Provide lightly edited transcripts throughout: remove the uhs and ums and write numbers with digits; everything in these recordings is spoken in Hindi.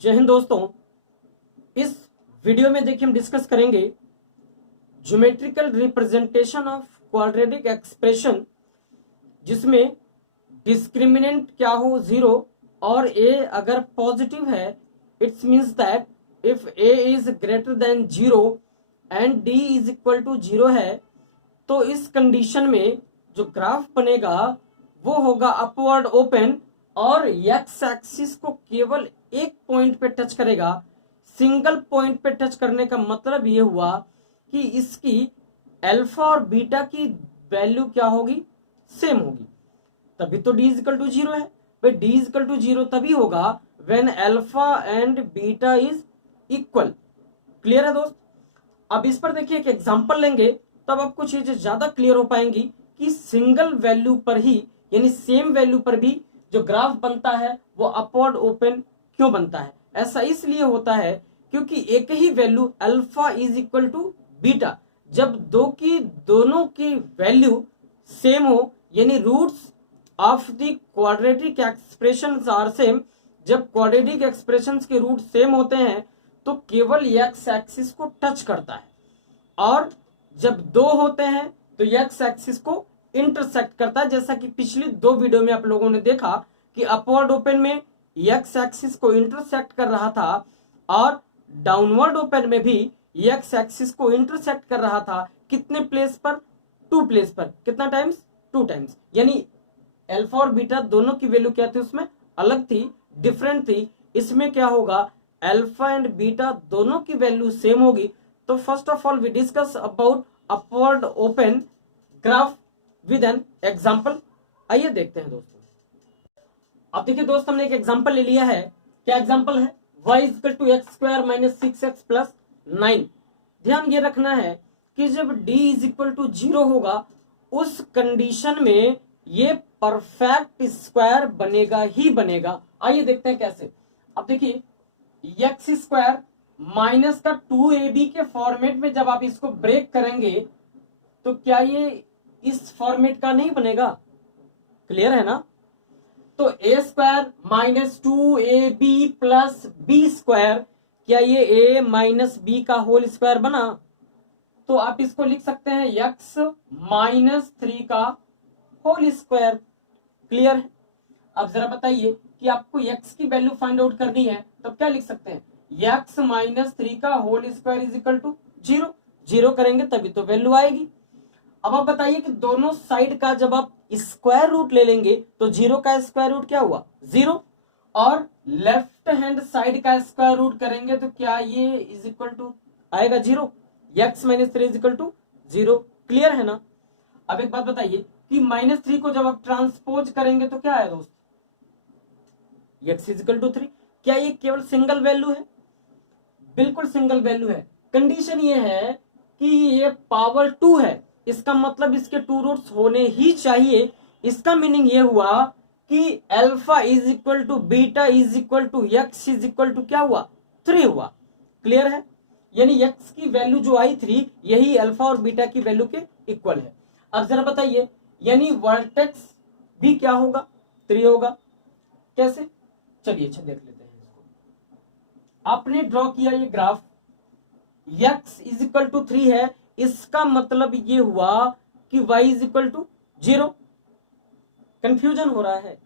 जय हिंद दोस्तों। इस वीडियो में देखिए हम डिस्कस करेंगे geometrical representation of quadratic expression, जिसमें डिस्क्रिमिनेंट क्या हो 0 और a अगर पॉजिटिव है, it's means that if a is greater than 0 and d is equal to 0 है, तो इस कंडीशन में जो ग्राफ बनेगा वो होगा अपवर्ड ओपन और एक्स एक्सिस को केवल एक पॉइंट पे टच करेगा। सिंगल पॉइंट पे टच करने का मतलब ये हुआ कि इसकी अल्फा और बीटा की वैल्यू क्या होगी, सेम होगी, तभी तो d इक्वल टू 0 है। भाई d इक्वल टू 0 तभी होगा when alpha and beta is equal. Clear है दोस्त? अब इस पर देखिए एक एग्जांपल लेंगे, तब आपको चीजें ज्यादा क्लियर हो पाएंगी कि सिंगल वैल्यू पर ही, यानी सेम वैल्यू पर भी जो ग्राफ बनता है वो अपवर्ड ओपन क्यों बनता है। ऐसा इसलिए होता है क्योंकि एक ही value alpha is equal to beta, जब दोनों की वैल्यू सेम हो, यानी roots of the quadratic expressions are same, जब क्वाड्रेटिक एक्सप्रेशंस के रूट सेम होते हैं तो केवल एक्स एक्सिस को टच करता है, और जब दो होते हैं तो एक्स एक्सिस को इंटरसेक्ट करता है। जैसा कि पिछली दो वीडियो में आप लोगों ने देखा कि अपवर्ड ओपन में एक्स एक्सिस को इंटरसेक्ट कर रहा था और डाउनवर्ड ओपन में भी एक्स एक्सिस को इंटरसेक्ट कर रहा था। कितने प्लेस पर? 2 प्लेस पर। कितना टाइम्स? 2 टाइम्स। यानी अल्फा और बीटा दोनों की वैल्यू क्या थी, उसमें अलग थी, डिफरेंट थी। इसमें क्या होगा, अल्फा एंड बीटा दोनों की वैल्यू सेम होगी। तो first of all we discuss about upward open graph with an example. आइए देखते हैं दोस्तों। अब देखिए दोस्त, हमने एक एग्जांपल ले लिया है। क्या एग्जांपल है? y equal to x square minus 6x plus 9। ध्यान ये रखना है कि जब d इज इक्वल टू 0 होगा, उस कंडीशन में ये परफेक्ट स्क्वायर बनेगा ही बनेगा। आइए देखते हैं कैसे। अब देखिए एक्स स्क्वायर माइनस का 2ab के फॉर्मेट में जब आप इसको ब्रेक करेंगे तो क्या ये इस फॉर्मेट का नहीं बनेगा? क्लियर है ना? तो a square minus 2ab plus b square, क्या ये a माइनस बी का होल स्क्वायर बना? तो आप इसको लिख सकते हैं x माइनस 3 का होल स्क्वायर। क्लियर है? अब जरा बताइए कि आपको x की वैल्यू फाइंड आउट करनी है, तो क्या लिख सकते हैं? x माइनस 3 का whole square is equal to 0। 0 करेंगे तभी तो वैल्यू आएगी। अब आप बताइए कि दोनों साइड का जब आप स्क्वायर रूट ले लेंगे तो 0 का स्क्वायर रूट क्या हुआ? 0, और लेफ्ट हैंड साइड का स्क्वायर रूट करेंगे तो क्या ये इज इक्वल टू आएगा 0। x minus 3 is equal to 0। Clear है ना? अब एक बात बताइए कि माइनस 3 को जब आप ट्रांसपोज करेंगे तो क्या आया दोस्त? x is equal to 3। क्या ये केवल सिंगल वैल्यू है? बिल्कुल सिंगल वैल्यू है। कंडीशन ये है कि ये पावर 2 है, इसका मतलब इसके 2 रूट्स होने ही चाहिए। इसका मीनिंग ये हुआ कि alpha is equal to beta is equal to x is equal to क्या हुआ? 3 हुआ। क्लियर है? यानी एक्स की वैल्यू जो आई 3, यही अल्फा और बीटा की वैल्यू के इक्वल है। अब जरा बताइए, यानी वर्टेक्स भी क्या होगा? 3 होगा। कैसे? चलिए अच्छा देख लेते हैं इसको। आपने ड्रॉ किया ये graph, x is equal to 3 है, इसका मतलब ये हुआ कि y is equal to 0। Confusion हो रहा है?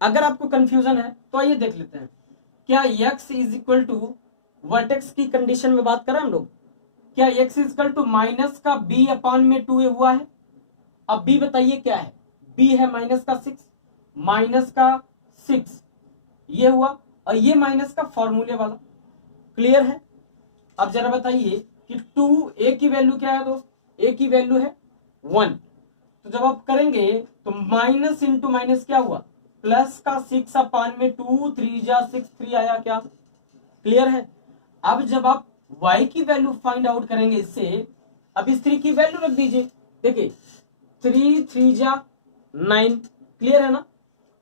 अगर आपको कंफ्यूजन है तो आइए देख लेते हैं। क्या x is equal to vertex की कंडीशन में बात करें हम लोग, क्या x is equal to minus का b अपॉन में 2 हुआ है? अब b बताइए क्या है? b है माइनस का 6, माइनस का 6 ये हुआ, और ये माइनस का फॉर्मूले वाला। क्लियर है? अब जरा बताइए कि 2a की वैल्यू क्या है दोस्त? a की वैल्यू है 1। तो जब आप करेंगे तो माइनस इंटू माइनस क्या हुआ? प्लस का 6 अपॉन में 2, 3 जा 6, 3 आया क्या? क्लियर है? अब जब आप y की वैल्यू फाइंड आउट करेंगे इससे, अब इस 3 की वैल्यू रख दीजिए। देखिए 3, 3 जा 9। क्लियर है ना?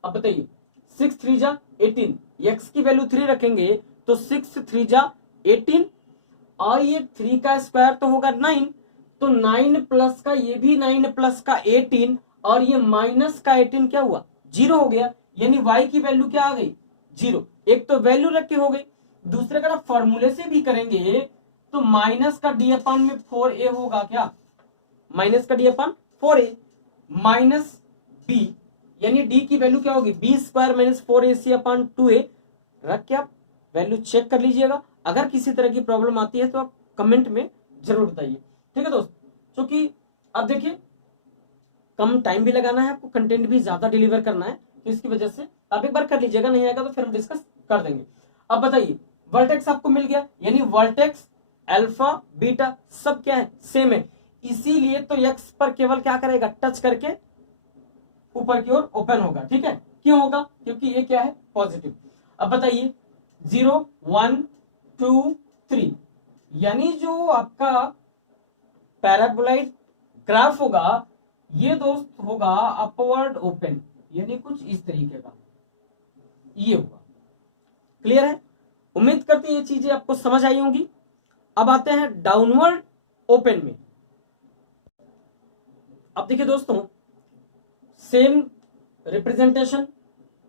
अब बताइए 6, 3 जा 18, x की वैल्यू 3 रखेंगे तो 6, 3 जा 18, और ये 3 का स्क्वायर तो होगा 9, तो 9 प्लस का ये भी 9 प्लस का 18, और ये माइनस का 18 क्या हुआ? 0 हो गया। यानी y की वैल्यू क्या आ गई? 0। एक तो वैल्यू रख के हो गई, दूसरे अगर आप फॉर्मूले से भी करेंगे तो माइनस का डी अपान में 4a होगा क्या, माइनस का डी अपान 4a माइनस बी, यानी डी की वैल्यू क्या होगी, बी स्क्वायर माइनस 4ac अपान 2a। रख के आप वैल्यू चेक कर लीजिएगा। अगर किसी तरह की प्रॉब्लम आती है तो आप कमेंट में जरूर बताइए, ठीक है दोस्त। क्योंकि अब देखिए कम टाइम भी लगाना है आपको, कंटेंट भी ज्यादा डिलीवर करना है, तो इसकी वजह से आप एक बार कर लीजिएगा, नहीं आएगा तो फिर हम डिस्कस कर देंगे। अब बताइए वर्टेक्स आपको मिल गया, यानी वर्टेक्स अल्फा बीटा सब क्या है, सेम है, इसीलिए तो एक्स पर केवल क्या करेगा, टच करके ऊपर की ओर ओपन होगा, ठीक है। क्यों होगा, क्योंकि ये क्या है, पॉजिटिव। अब बताइए 0 1 2 3, यानी जो आपका पैराबोलाइड ग्राफ होगा ये दोस्त होगा अपवर्ड ओपन, यानी कुछ इस तरीके का ये होगा। क्लियर है, उम्मीद करते हैं ये चीजें आपको समझ आई होंगी। अब आते हैं डाउनवर्ड ओपन में। अब देखिए दोस्तों सेम रिप्रेजेंटेशन,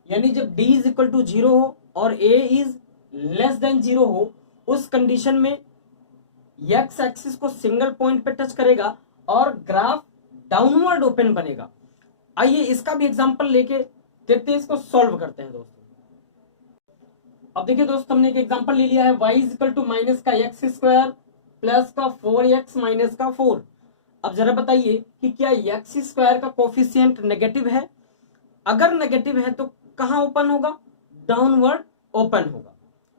यानी जब d इज इक्वल टू 0 हो और a इज लेस देन 0 हो, उस कंडीशन में x एक्सिस को सिंगल पॉइंट पे टच करेगा और ग्राफ डाउनवर्ड ओपन बनेगा। आइए इसका भी एग्जांपल लेके देखते हैं, इसको सॉल्व करते हैं दोस्तों। अब देखिए दोस्तों हमने एक एग्जांपल ले लिया है, y is equal to minus का एक्स स्क्वायर प्लस का 4x माइनस का 4। अब जरा बताइए कि क्या एक्स स्क्वायर का कोफिशिएंट नेगेटिव है, अगर नेगेटिव है तो कहां ओपन होगा, डाउनवर्ड ओपन होगा।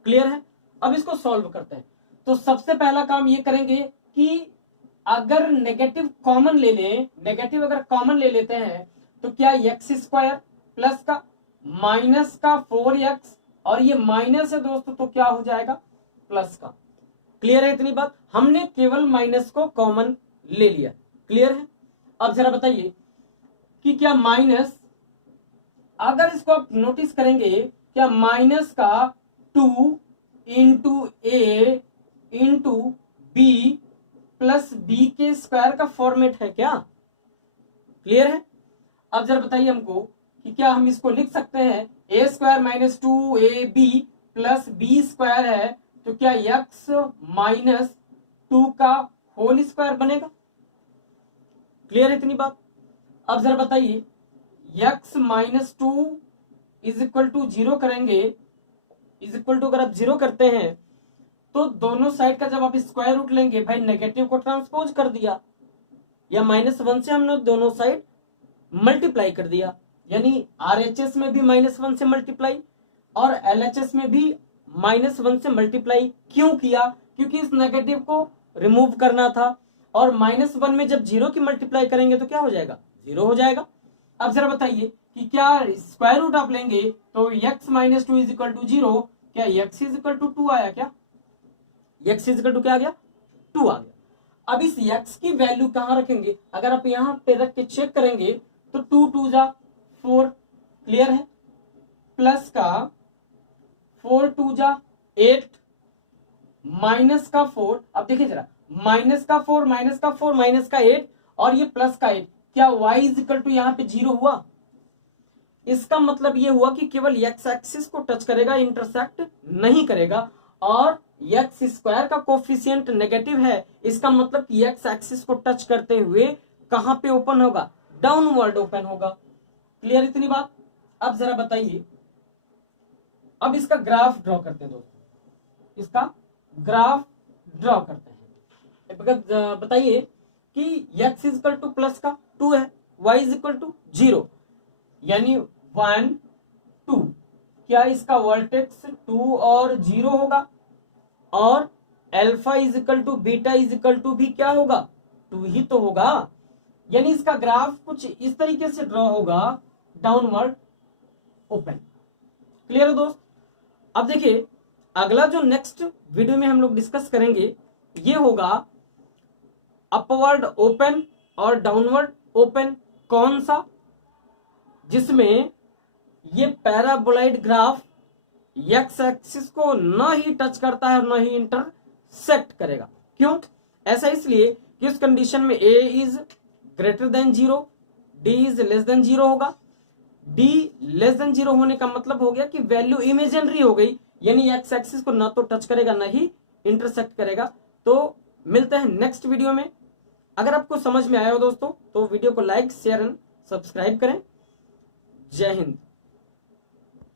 क्लियर है, अब इसको सॉल्व करते हैं। तो सबसे पहला काम ये करेंगे कि अगर नेगेटिव कॉमन ले लें, नेगेटिव अगर कॉमन ले लेते हैं तो क्या एक्स स्क्वायर प्लस का माइनस का 4x, और ये माइनस है दोस्तों तो क्या हो जाएगा, प्लस का। क्लियर है इतनी बात, हमने केवल माइनस को कॉमन ले लिया। क्लियर है, अब जरा बताइए कि क्या माइनस, अगर इसको आप नोटिस करेंगे, क्या माइनस का 2 इंटू ए इंटू बी प्लस बी के स्क्वायर का फॉर्मेट है क्या। क्लियर है, अब जरा बताइए हमको कि क्या हम इसको लिख सकते हैं a square minus 2ab plus b square है, तो क्या एक्स माइनस 2 का होल स्क्वायर बनेगा। क्लियर है इतनी बात, अब जरा बताइए x minus 2 is equal to 0 करेंगे, इज इक्वल टू अगर आप 0 करते हैं तो दोनों साइड का जब आप स्क्वायर रूट लेंगे, भाई नेगेटिव को ट्रांसपोज कर दिया, या -1 से हमने दोनों साइड मल्टीप्लाई कर दिया, यानी RHS में भी -1 से मल्टीप्लाई और LHS में भी -1 से मल्टीप्लाई क्यों किया, क्योंकि इस नेगेटिव को रिमूव करना था, और -1 में जब 0 की मल्टीप्लाई करेंगे तो क्या हो जाएगा, 0 हो जाएगा। अब जरा बताइए कि क्या स्क्वायर रूट आप लेंगे तो x minus 2 is equal to 0, क्या x इज इक्वल टू 2 आया, क्या x इज इक्वल टू क्या आ गया, 2 आ गया। अब इस x की वैल्यू कहां रखेंगे, अगर आप यहां पे रख के चेक करेंगे तो 2 2 जा 4, क्लियर है, प्लस का 4 2 जा 8 माइनस का 4, अब देखिए जरा माइनस का 4 माइनस का 4 माइनस का 8 और ये प्लस का 8, क्या y इज इक्वल टू यहाँ पे 0 हुआ। इसका मतलब ये हुआ कि केवल x एक्सिस को टच करेगा, इंटरसेक्ट नहीं करेगा, और x स्क्वायर का कोफिशिएंट नेगेटिव है, इसका मतलब कि x एक्सिस को टच करते हुए कहां पे ओपन होगा, डाउनवर्ड ओपन होगा। क्लियर इतनी बात, अब जरा बताइए, अब इसका ग्राफ ड्रॉ करते हैं दोस्तों, इसका ग्राफ ड्रॉ करते हैं। बताइए कि x is equal two plus का 2 है, y इज इक्वल टू 0, यानी 1 2, क्या इसका वर्टेक्स 2 और 0 होगा, और alpha is equal to beta is equal to भी क्या होगा, 2 ही तो होगा, यानी इसका ग्राफ कुछ इस तरीके से ड्रॉ होगा, डाउनवर्ड ओपन। क्लियर है दोस्त, अब देखिए अगला जो नेक्स्ट वीडियो में हम लोग डिस्कस करेंगे ये होगा अपवर्ड ओपन और डाउनवर्ड ओपन, कौन सा, जिसमें ये पैराबोलाइड ग्राफ एक्स एक्सिस को न ही टच करता है और न ही इंटरसेक्ट करेगा। क्यों, ऐसा इसलिए कि उस कंडीशन में a is greater than 0, d is less than 0 होगा। d लेस देन 0 होने का मतलब हो गया कि वैल्यू इमेजिनरी हो गई, यानी एक्स एक्सिस को ना तो टच करेगा ना ही इंटरसेक्ट करेगा। तो मिलते हैं नेक्स्ट वीडियो में। अगर आपको समझ में आया हो दोस्तों तो वीडियो को लाइक शेयर एंड सब्सक्राइब करें। जय हिंद।